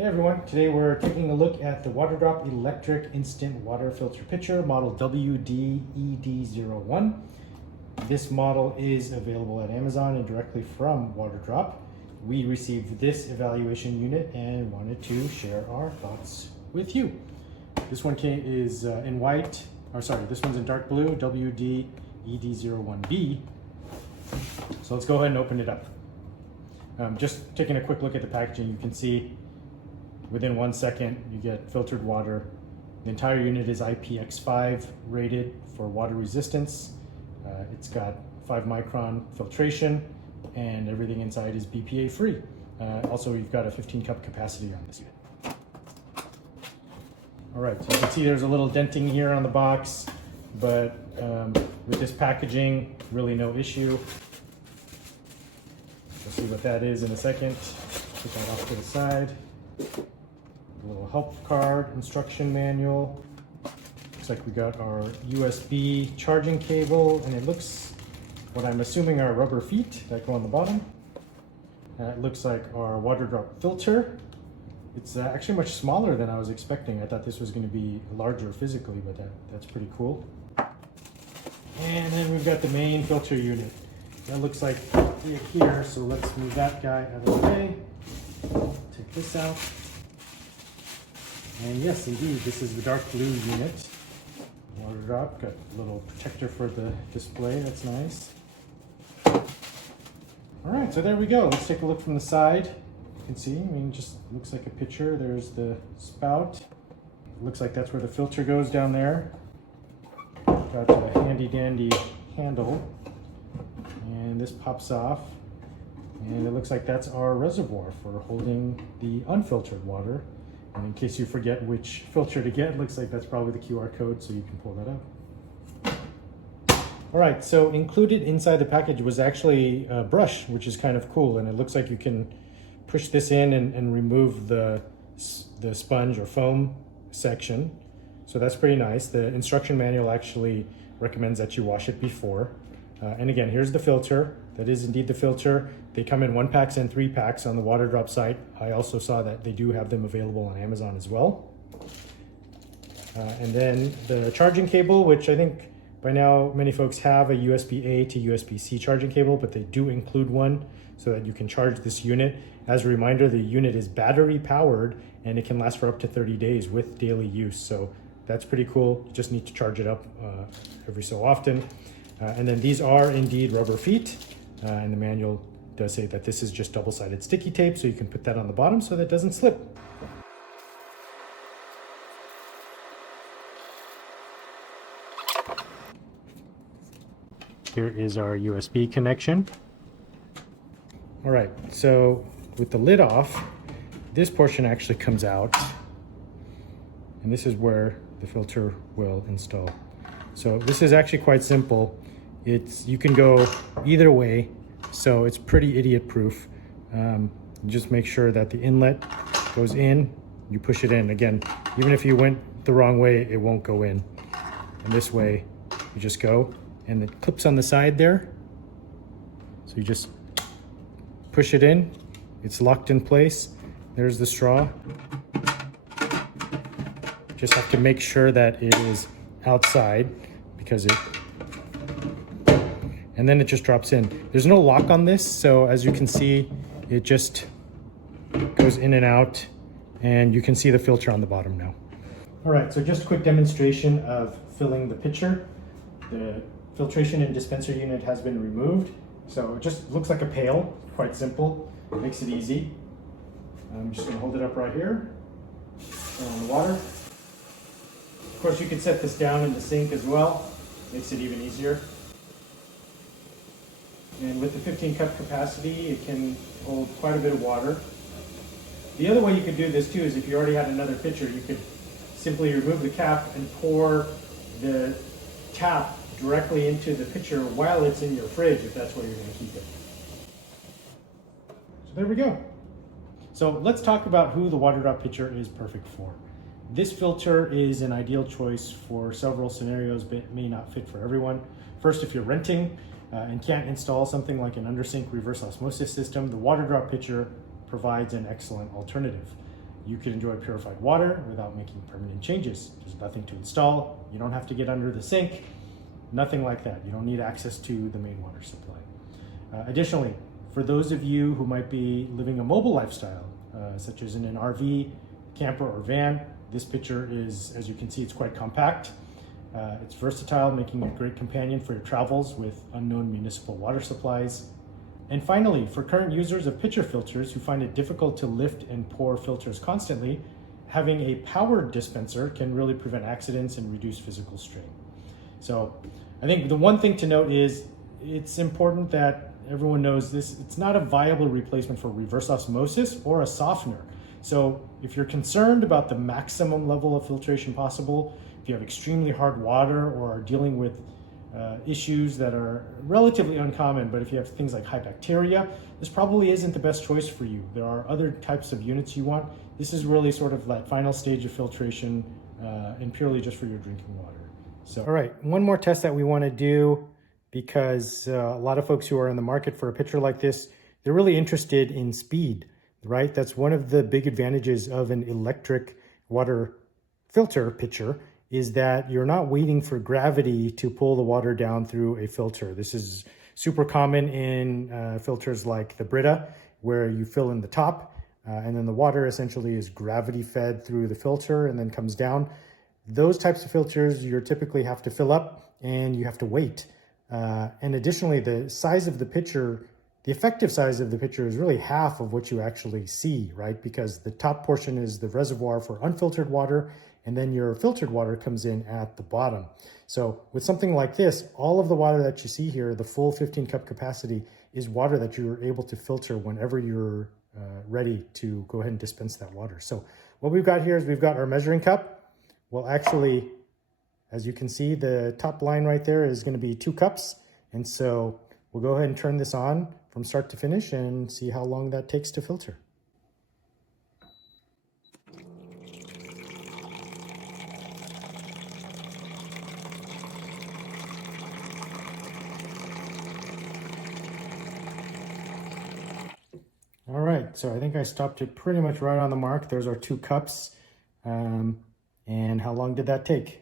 Hey everyone, today we're taking a look at the Waterdrop Electric Instant Water Filter Pitcher, model WD-ED01. This model is available at Amazon and directly from Waterdrop. We received this evaluation unit and wanted to share our thoughts with you. This one is in white, this one's in dark blue, WD-ED01B. So let's go ahead and open it up. Just taking a quick look at the packaging, you can see within 1 second, you get filtered water. The entire unit is IPX5 rated for water resistance. It's got 5 micron filtration and everything inside is BPA free. Also, you've got a 15 cup capacity on this unit. All right, so you can see there's a little denting here on the box, but with this packaging, really no issue. We'll see what that is in a second. Put that off to the side. A little help card, instruction manual. Looks like we got our USB charging cable, and it looks, what I'm assuming are rubber feet that go on the bottom. It looks like our Waterdrop filter. It's actually much smaller than I was expecting. I thought this was going to be larger physically, but that's pretty cool. And then we've got the main filter unit. That looks like here, so let's move that guy out of the way. Take this out. And yes, indeed, this is the dark blue unit. Waterdrop, got a little protector for the display, that's nice. All right, so there we go. Let's take a look from the side. You can see, just looks like a pitcher. There's the spout. Looks like that's where the filter goes down there. Got a handy dandy handle. And this pops off. And it looks like that's our reservoir for holding the unfiltered water. And in case you forget which filter to get, looks like that's probably the QR code, so you can pull that up. All right, so included inside the package was actually a brush, which is kind of cool. And it looks like you can push this in and remove the sponge or foam section. So that's pretty nice. The instruction manual actually recommends that you wash it before. And again, here's the filter. That is indeed the filter. They come in 1-packs and 3-packs on the Waterdrop site. I also saw that they do have them available on Amazon as well. And then the charging cable, which I think by now many folks have a USB-A to USB-C charging cable, but they do include one so that you can charge this unit. As a reminder, the unit is battery powered and it can last for up to 30 days with daily use. So that's pretty cool. You just need to charge it up every so often. And then these are indeed rubber feet. And the manual does say that this is just double-sided sticky tape, so you can put that on the bottom so that it doesn't slip. Here is our USB connection. All right, so with the lid off, this portion actually comes out, and this is where the filter will install. So this is actually quite simple. You can go either way, so it's pretty idiot proof. Just make sure that the inlet goes in, you push it in. Again, even if you went the wrong way, it won't go in. And this way, you just go, and it clips on the side there. So you just push it in, it's locked in place. There's the straw. Just have to make sure that it is outside because and then it just drops in. There's no lock on this, so as you can see, it just goes in and out, and you can see the filter on the bottom now. All right, so just a quick demonstration of filling the pitcher. The filtration and dispenser unit has been removed, so it just looks like a pail, quite simple. It makes it easy. I'm just gonna hold it up right here, turn on the water. Of course, you can set this down in the sink as well. Makes it even easier. And with the 15 cup capacity, it can hold quite a bit of water. The other way you could do this too is if you already had another pitcher, you could simply remove the cap and pour the tap directly into the pitcher while it's in your fridge, if that's where you're gonna keep it. So there we go. So let's talk about who the Waterdrop pitcher is perfect for. This filter is an ideal choice for several scenarios, but it may not fit for everyone. First, if you're renting, and can't install something like an undersink reverse osmosis system, the Waterdrop pitcher provides an excellent alternative. you can enjoy purified water without making permanent changes. There's nothing to install. You don't have to get under the sink. Nothing like that. You don't need access to the main water supply. Additionally, for those of you who might be living a mobile lifestyle, such as in an RV, camper, or van, this pitcher is, as you can see, it's quite compact. It's versatile, making a great companion for your travels with unknown municipal water supplies. And finally, for current users of pitcher filters who find it difficult to lift and pour filters constantly, having a powered dispenser can really prevent accidents and reduce physical strain. So I think the one thing to note is it's important that everyone knows this, it's not a viable replacement for reverse osmosis or a softener. So if you're concerned about the maximum level of filtration possible, if you have extremely hard water or are dealing with issues that are relatively uncommon, but if you have things like high bacteria, this probably isn't the best choice for you. There are other types of units you want. This is really sort of that final stage of filtration and purely just for your drinking water. So, all right, one more test that we want to do, because a lot of folks who are in the market for a pitcher like this, they're really interested in speed, right? That's one of the big advantages of an electric water filter pitcher, is that you're not waiting for gravity to pull the water down through a filter. This is super common in filters like the Brita, where you fill in the top and then the water essentially is gravity fed through the filter and then comes down. Those types of filters you typically have to fill up and you have to wait. And additionally, the size of the pitcher, the effective size of the pitcher is really half of what you actually see, right? Because the top portion is the reservoir for unfiltered water, and then your filtered water comes in at the bottom. So with something like this, all of the water that you see here, the full 15-cup capacity, is water that you're able to filter whenever you're ready to go ahead and dispense that water. So what we've got here is we've got our measuring cup. Well, actually, as you can see, the top line right there is going to be 2 cups. And so we'll go ahead and turn this on from start to finish and see how long that takes to filter. All right, so I think I stopped it pretty much right on the mark. There's our 2 cups. And how long did that take?